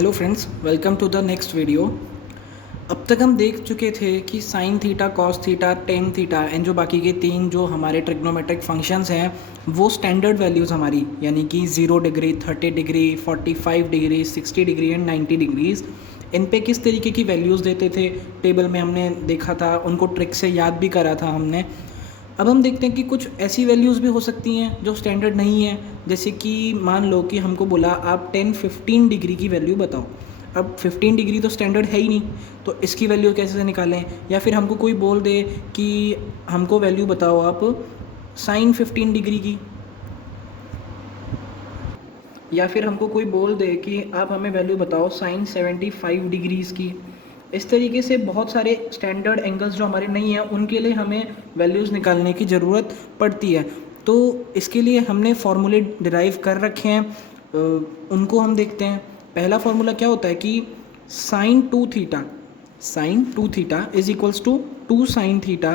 Hello friends, welcome to the next video. अब तक हम देख चुके थे कि sine theta, cos theta, tan theta and जो बाकी के तीन जो हमारे ट्रिग्नोमेट्रिक फंक्शंस हैं वो स्टैंडर्ड वैल्यूज़ हमारी यानी कि 0 degree, 30 degree, 45 degree, 60 degree and 90 degrees इन पे किस तरीके की वैल्यूज़ देते थे टेबल में हमने देखा था, उनको ट्रिक से याद भी करा था हमने। अब हम देखते हैं कि कुछ ऐसी वैल्यूज़ भी हो सकती हैं जो स्टैंडर्ड नहीं है। जैसे कि मान लो कि हमको बोला आप 10-15 डिग्री की वैल्यू बताओ। अब 15 डिग्री तो स्टैंडर्ड है ही नहीं, तो इसकी वैल्यू कैसे से निकालें। या फिर हमको कोई बोल दे कि हमको वैल्यू बताओ आप साइन 15 डिग्री की, या फिर हमको कोई बोल दे कि आप हमें वैल्यू बताओ साइन 75 डिग्रीज़ की। इस तरीके से बहुत सारे स्टैंडर्ड एंगल्स जो हमारे नहीं हैं उनके लिए हमें वैल्यूज़ निकालने की ज़रूरत पड़ती है। तो इसके लिए हमने फार्मूले डिराइव कर रखे हैं, उनको हम देखते हैं। पहला फार्मूला क्या होता है कि sine 2 theta is equals to 2 sine theta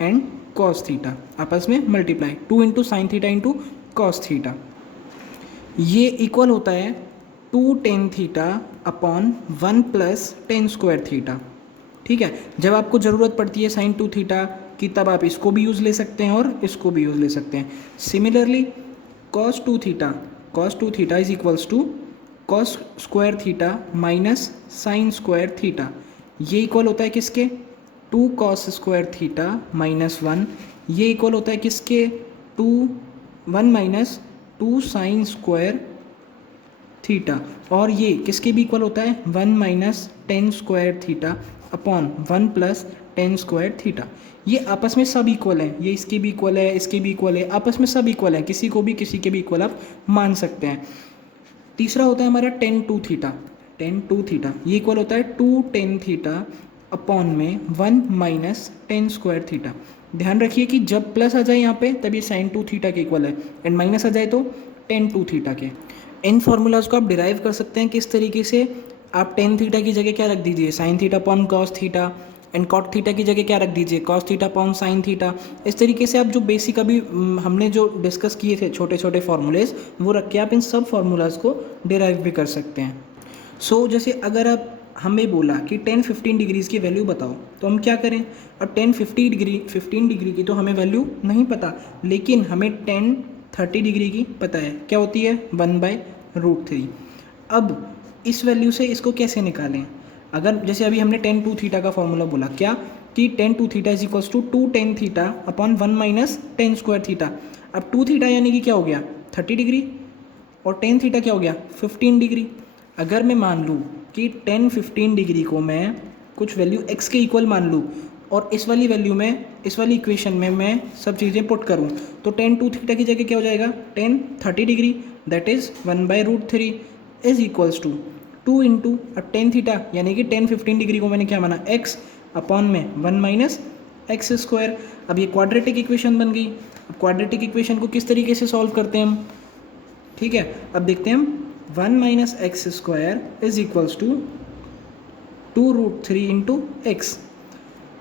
and cos theta, आपस में multiply 2 into sine theta into cos theta. ये इक्वल होता है 2 tan theta upon 1 plus tan square theta. ठीक है, जब आपको ज़रूरत पड़ती है साइन 2 थीटा की तब आप इसको भी यूज़ ले सकते हैं और इसको भी यूज़ ले सकते हैं। Similarly cos 2 theta is equals to cos square theta minus sine square theta. ये इक्वल होता है किसके, 2 कॉस स्क्वायर थीटा माइनस 1। ये इक्वल होता है किसके, 1 माइनस 2 साइन स्क्वायर थीटा। और ये किसके भी इक्वल होता है, 1 minus tan square theta upon 1 plus tan square theta. ये आपस में सब इक्वल है, ये इसके भी इक्वल है, इसके भी इक्वल है, आपस में सब इक्वल है, किसी को भी किसी के भी इक्वल आप मान सकते हैं। तीसरा होता है हमारा टेन टू थीटा। ये इक्वल होता है 2 टेन थीटा अपॉन में 1 माइनस टेन स्क्वायर थीटा। ध्यान रखिए कि जब प्लस आ जाए यहाँ पे तब ये साइन 2 थीटा के इक्वल है एंड माइनस आ जाए तो टेन 2 थीटा के। इन फार्मूलाज को आप डिराइव कर सकते हैं किस तरीके से, आप टेन थीटा की जगह क्या रख दीजिए, sine theta upon cos theta, and cot theta की जगह क्या रख दीजिए, cos theta upon sine theta. इस तरीके से आप जो बेसिक अभी हमने जो डिस्कस किए थे छोटे छोटे फार्मूलेज वो रख के आप इन सब फार्मूलाज को डिराइव भी कर सकते हैं। सो जैसे अगर आप हमें बोला कि 10-15 डिग्रीज़ की वैल्यू बताओ तो हम क्या करें। अब 15 डिग्री की तो हमें वैल्यू नहीं पता, लेकिन हमें 30 डिग्री की पता है, क्या होती है 1/√3। अब इस वैल्यू से इसको कैसे निकालें। अगर जैसे अभी हमने 10 2 थीटा का फॉर्मूला बोला, क्या कि 10 2 theta is equals to 2 tan theta upon 1 minus tan square theta. अब 2 थीटा यानी कि क्या हो गया 30 डिग्री और 10 थीटा क्या हो गया 15 डिग्री। अगर मैं मान लूँ कि 10-15 डिग्री को मैं कुछ वैल्यू x के इक्वल मान लूँ और इस वाली वैल्यू में, इस वाली इक्वेशन में मैं सब चीज़ें पुट करूँ तो 10 2 थीटा की जगह क्या हो जाएगा 10 30 degree, that is 1/√3 is equals to 2 into अब 10 थीटा यानी कि 10-15 डिग्री को मैंने क्या माना x अपॉन में 1 माइनस एक्स स्क्वायर। अब ये क्वाड्रेटिक इक्वेशन बन गई। अब क्वाड्रेटिक इक्वेशन को किस तरीके से सॉल्व करते हैं हम, ठीक है, अब देखते हैं हम 1 minus x square is equals to 2√3 into x.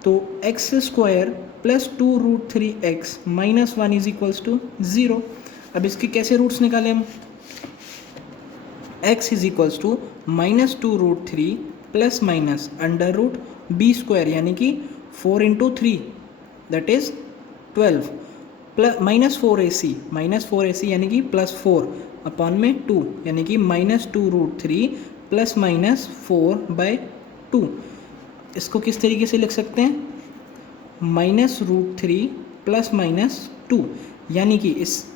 तो x square plus 2√3x minus 1 is equals to 0। अब इसके कैसे रूट्स निकालें हम, x is equals to -2√3 plus minus √b² यानी कि 4 into 3 that is 12 plus -4ac यानी कि +4 अपॉन में 2 यानी कि -2√3 प्लस -4/2। इसको किस तरीके से लिख सकते हैं, -√3 प्लस -2 यानी कि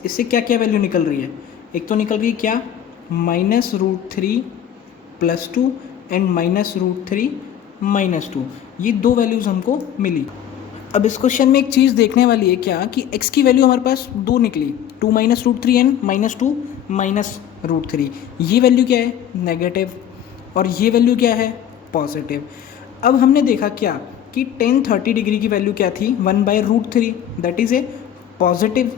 इससे क्या क्या वैल्यू निकल रही है, एक तो निकल रही क्या -√3 प्लस 2 एंड -√3 -2। ये दो वैल्यूज़ हमको मिली। अब इस क्वेश्चन में एक चीज़ देखने वाली है क्या कि x की वैल्यू हमारे पास दो निकली, 2 -√3 एंड -2 -√3। ये वैल्यू क्या है नेगेटिव और ये वैल्यू क्या है पॉजिटिव। अब हमने देखा क्या कि 10-30 डिग्री की वैल्यू क्या थी 1/√3 दैट इज़ ए पॉजिटिव।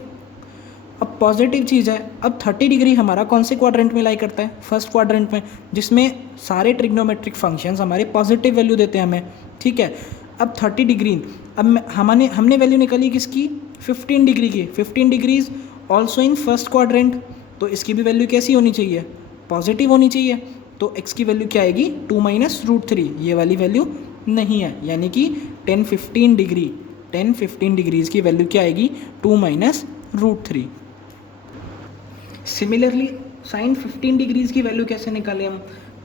अब पॉजिटिव चीज़ है, अब 30 डिग्री हमारा कौन से क्वाड्रेंट में लाई करता है, फर्स्ट क्वाड्रेंट में, जिसमें सारे ट्रिग्नोमेट्रिक फंक्शंस हमारे पॉजिटिव वैल्यू देते हैं हमें, ठीक है। अब 30 डिग्री, अब हमने वैल्यू निकाली किसकी 15 डिग्री की, 15 degrees also in first quadrant, तो इसकी भी वैल्यू कैसी होनी चाहिए पॉजिटिव होनी चाहिए। तो x की वैल्यू क्या आएगी 2 माइनस रूट थ्री, ये वाली वैल्यू नहीं है, यानी कि 10-15 डिग्रीज की वैल्यू क्या आएगी 2 minus root three. Similarly sine 15 degrees की वैल्यू कैसे निकालें हम?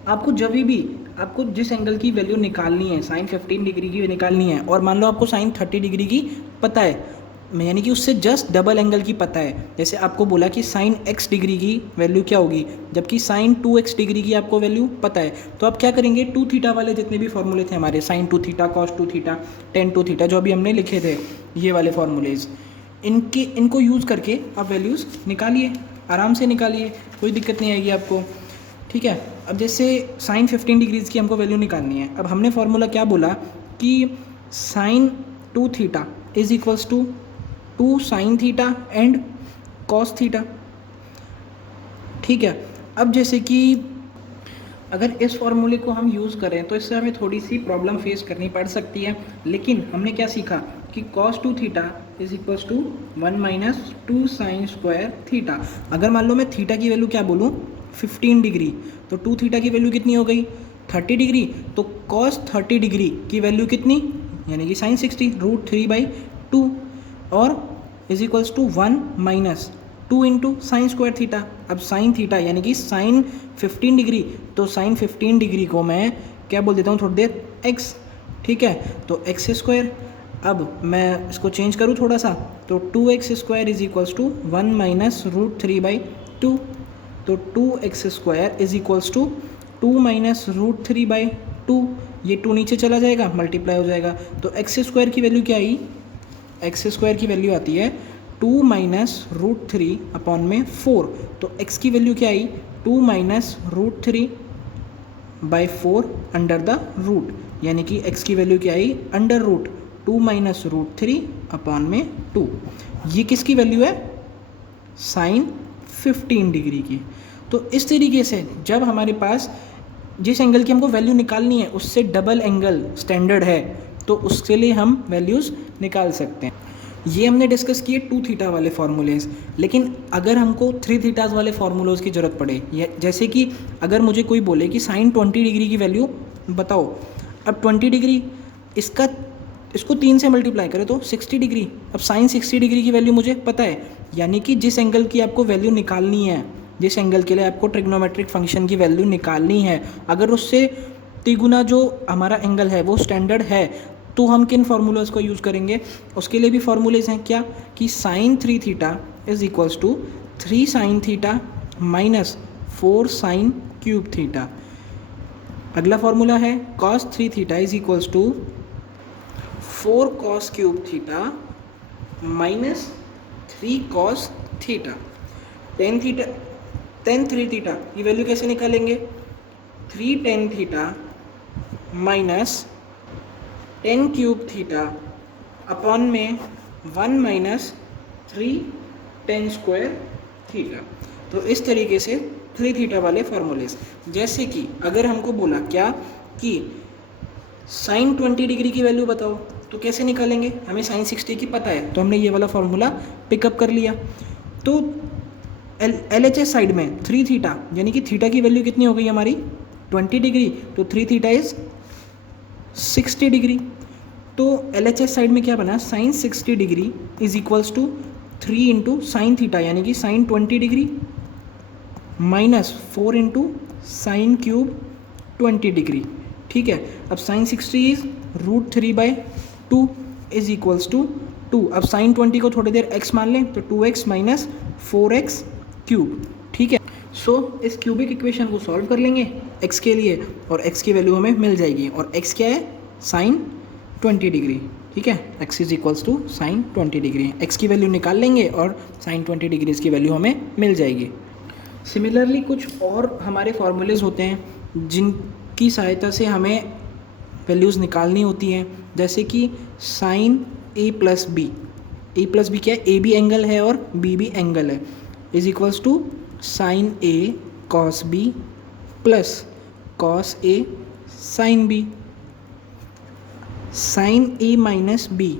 आपको जब भी आपको जिस एंगल की वैल्यू निकालनी है, साइन 15 डिग्री की निकालनी है, और मान लो आपको साइन 30 डिग्री की पता है, यानी कि उससे जस्ट डबल एंगल की पता है। जैसे आपको बोला कि साइन x डिग्री की वैल्यू क्या होगी, जबकि साइन 2x डिग्री की आपको वैल्यू पता है, तो आप क्या करेंगे, 2 थीटा वाले जितने भी फॉर्मूले थे हमारे, sine 2 theta, cos 2 theta, tan 2 theta, जो अभी हमने लिखे थे ये वाले फॉर्मूलेज, इनको यूज़ करके आप वैल्यूज़ निकालिए, आराम से निकालिए, कोई दिक्कत नहीं आएगी आपको। ठीक है, अब जैसे साइन 15 डिग्रीज़ की हमको वैल्यू निकालनी है। अब हमने फॉर्मूला क्या बोला कि sine 2 theta is equals to 2 sine theta and cos theta. ठीक है, अब जैसे कि अगर इस फॉर्मूले को हम यूज़ करें तो इससे हमें थोड़ी सी प्रॉब्लम फेस करनी पड़ सकती है, लेकिन हमने क्या सीखा कि cos 2 theta is equals to 1 minus 2 sine square theta. अगर मान लो मैं थीटा की वैल्यू क्या बोलूँ 15 डिग्री, तो 2 थीटा की वैल्यू कितनी हो गई 30 डिग्री, तो cos 30 डिग्री की वैल्यू कितनी, यानी कि साइन 60 रूट 3/2, और is equals to 1 minus 2 into sine square theta. अब साइन थीटा यानी कि साइन 15 डिग्री, तो साइन 15 डिग्री को मैं क्या बोल देता हूँ थोड़ी देर x। ठीक है, तो x स्क्वायर, अब मैं इसको चेंज करूँ थोड़ा सा, तो 2x square is equals to 1 minus root 3/2, तो 2x square is equals to 2 minus root 3/2, ये 2 नीचे चला जाएगा, मल्टीप्लाई हो जाएगा, तो x स्क्वायर की वैल्यू क्या आई, x स्क्वायर की वैल्यू आती है 2 माइनस रूट 3 अपॉन में 4, तो x की वैल्यू क्या आई 2 minus root 3/4 under the root, यानी कि x की वैल्यू क्या आई under root 2 minus root 3 upon में 2। ये किसकी वैल्यू है, साइन 15 डिग्री की। तो इस तरीके से जब हमारे पास जिस एंगल की हमको वैल्यू निकालनी है उससे डबल एंगल स्टैंडर्ड है, तो उसके लिए हम वैल्यूज़ निकाल सकते हैं। ये हमने डिस्कस किए 2 थीटा वाले फार्मूलेज, लेकिन अगर हमको 3 थीटाज वाले फार्मूलोज की ज़रूरत पड़े, जैसे कि अगर मुझे कोई बोले कि साइन 20 डिग्री की वैल्यू बताओ, अब 20 डिग्री इसको 3 से मल्टीप्लाई करें तो 60 डिग्री। अब साइन 60 डिग्री की वैल्यू मुझे पता है, यानी कि जिस एंगल की आपको वैल्यू निकालनी है, जिस एंगल के लिए आपको ट्रिग्नोमेट्रिक फंक्शन की वैल्यू निकालनी है, अगर उससे तिगुना जो हमारा एंगल है वो स्टैंडर्ड है, तो हम किन फार्मूलाज को यूज़ करेंगे, उसके लिए भी फार्मूलेज हैं क्या, कि sine 3 theta is equals to 3 sine theta minus 4 sine cube theta. अगला फार्मूला है cos 3 theta is equals to 4 cos cube theta minus 3 cos theta. Tan 3 theta की वैल्यू कैसे निकालेंगे, 3 tan theta minus 10 cube theta upon में 1 minus 3 ten square theta. तो इस तरीके से 3 थीटा वाले फार्मूलेज। जैसे कि अगर हमको बोला क्या कि साइन 20 डिग्री की वैल्यू बताओ, तो कैसे निकालेंगे, हमें साइन 60 की पता है, तो हमने ये वाला फार्मूला पिकअप कर लिया। तो LHS साइड में 3 थीटा, यानी कि थीटा की वैल्यू कितनी हो गई हमारी 20 डिग्री, तो 3 थीटा इज 60 डिग्री। तो LHS साइड में क्या बना, sine 60 degree is equals to 3 into sine theta, यानी कि sine 20 degree minus 4 into sine cube 20 degree. ठीक है, अब sine 60 is root 3/2 is equals to 2। अब साइन 20 को थोड़ी देर x मान लें, तो 2x माइनस 4x क्यूब। ठीक है, सो इस क्यूबिक इक्वेशन को सॉल्व कर लेंगे x के लिए, और x की वैल्यू हमें मिल जाएगी, और x क्या है साइन 20 डिग्री। ठीक है, x is equals to sine 20 degree, x की वैल्यू निकाल लेंगे और साइन 20 डिग्रीज की वैल्यू हमें मिल जाएगी। सिमिलरली कुछ और हमारे फार्मूलेज होते हैं जिनकी सहायता से हमें वैल्यूज़ निकालनी होती हैं, जैसे कि sine a plus B. a plus B क्या है, a भी एंगल है और b भी एंगल है, is equals to sine a cos b plus cos a sine b। Sine a minus b,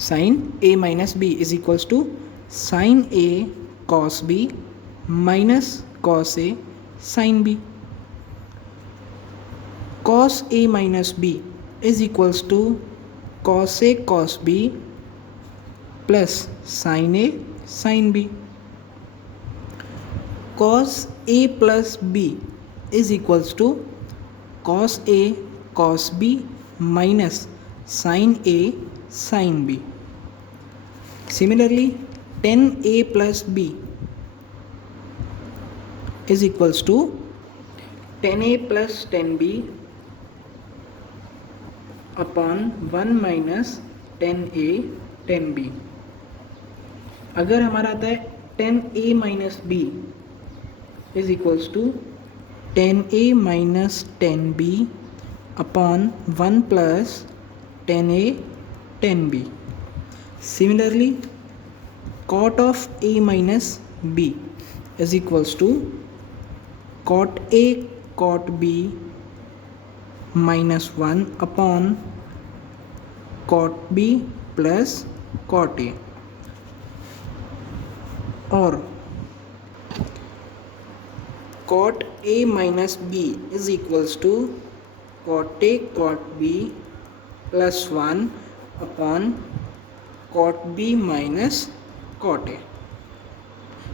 sine a minus b is equals to sine a cos b minus cos a sine b। cos A minus B is equals to cos A cos B plus sin A sin B. Cos A plus B is equals to cos A cos B minus sin A sin B. Similarly, tan A plus B is equals to tan A plus tan B upon 1 minus tan A tan B. अगर हमारा आता है tan A minus B is equals to tan A minus tan B upon 1 plus tan A tan B. Similarly, cot of A minus B is equals to cot A cot B minus 1 upon cot B plus cot A, और cot A minus B is equals to cot A cot B plus 1 upon cot B minus cot A.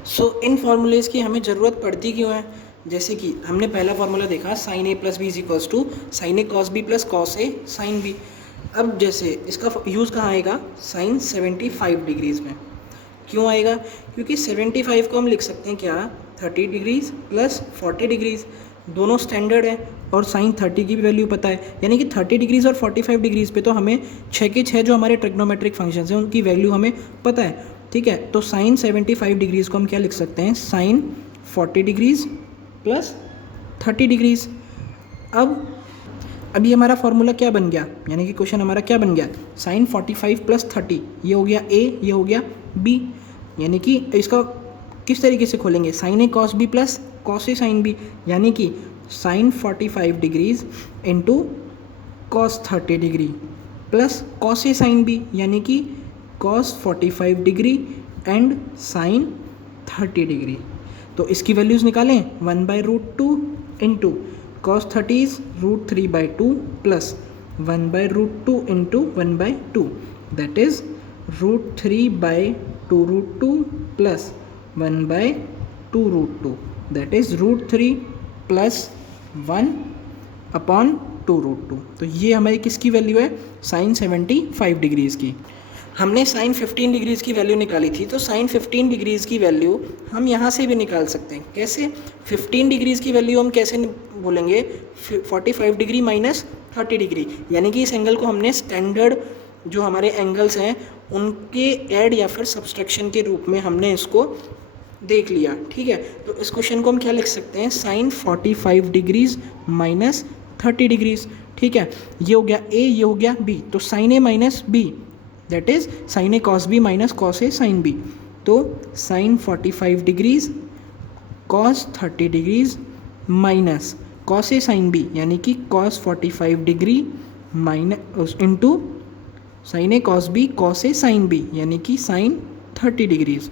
सो इन फॉर्मूलेज़ की हमें ज़रूरत पड़ती क्यों है? जैसे कि हमने पहला फार्मूला देखा sin A plus B is equals to sin A cos B plus cos A sin B. अब जैसे इसका यूज़ कहाँ आएगा? sin 75 डिग्रीज़ में. क्यों आएगा? क्योंकि 75 को हम लिख सकते हैं क्या? 30 डिग्रीज़ प्लस 40 डिग्रीज़, दोनों स्टैंडर्ड है और साइन 30 की भी वैल्यू पता है, यानी कि 30 डिग्रीज़ और 45 डिग्रीज़ पे तो हमें 6 के 6 जो हमारे ट्रिग्नोमेट्रिक फंक्शंस हैं उनकी वैल्यू हमें पता है. ठीक है, तो साइन 75 डिग्रीज़ को हम क्या लिख सकते हैं? Sine 40 degrees plus 30 degrees. अब ये हमारा फॉर्मूला क्या बन गया, यानी कि क्वेश्चन हमारा क्या बन गया? साइन 45 प्लस 30, ये हो गया A, ये हो गया B. यानी कि इसका किस तरीके से खोलेंगे? Sine A cos B plus cos A sin B, यानी कि sine 45 degrees into cos 30 degree plus cos A sin B, यानी कि cos 45 degree and sine 30 degree. तो इसकी वैल्यूज़ निकालें. 1/√2 into cos 30 is √3/2 plus 1/√2 into 1/2, that is √3/2√2 plus 1/2√2, that is √3 plus 1 upon 2√2. तो ये हमारी किसकी वैल्यू है? साइन 75 डिग्रीज़ की. हमने साइन 15 डिग्रीज़ की वैल्यू निकाली थी, तो साइन 15 डिग्रीज़ की वैल्यू हम यहाँ से भी निकाल सकते हैं. कैसे? 15 डिग्रीज़ की वैल्यू हम कैसे बोलेंगे? 45 डिग्री माइनस 30 डिग्री, यानी कि इस एंगल को हमने स्टैंडर्ड जो हमारे एंगल्स हैं उनके ऐड या फिर सब्सट्रैक्शन के रूप में हमने इसको देख लिया. ठीक है, तो इस क्वेश्चन को हम क्या लिख सकते हैं? Sine 45 degrees minus 30 degrees. ठीक है, ये हो गया A, ये हो गया B. तो sine A minus B, that is sine A cos B minus cos A sin B. तो sine 45 degrees cos 30 degrees minus cos A sin B, यानी कि cos 45 degree minus into sine A cos B cos A sin B, यानी कि sign 30 degrees.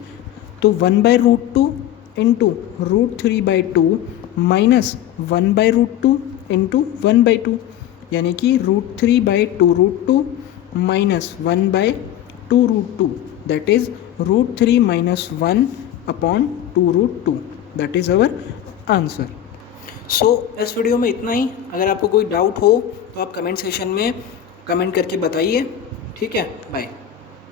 तो 1/√2 into √3/2 minus 1/√2 into 1/2, यानी कि √3/2√2 minus 1/2√2, that is √3 minus 1 upon 2√2, that is our answer. So इस video में इतना ही. अगर आपको कोई डाउट हो तो आप कमेंट सेशन में कमेंट करके बताइए. ठीक है, बाय.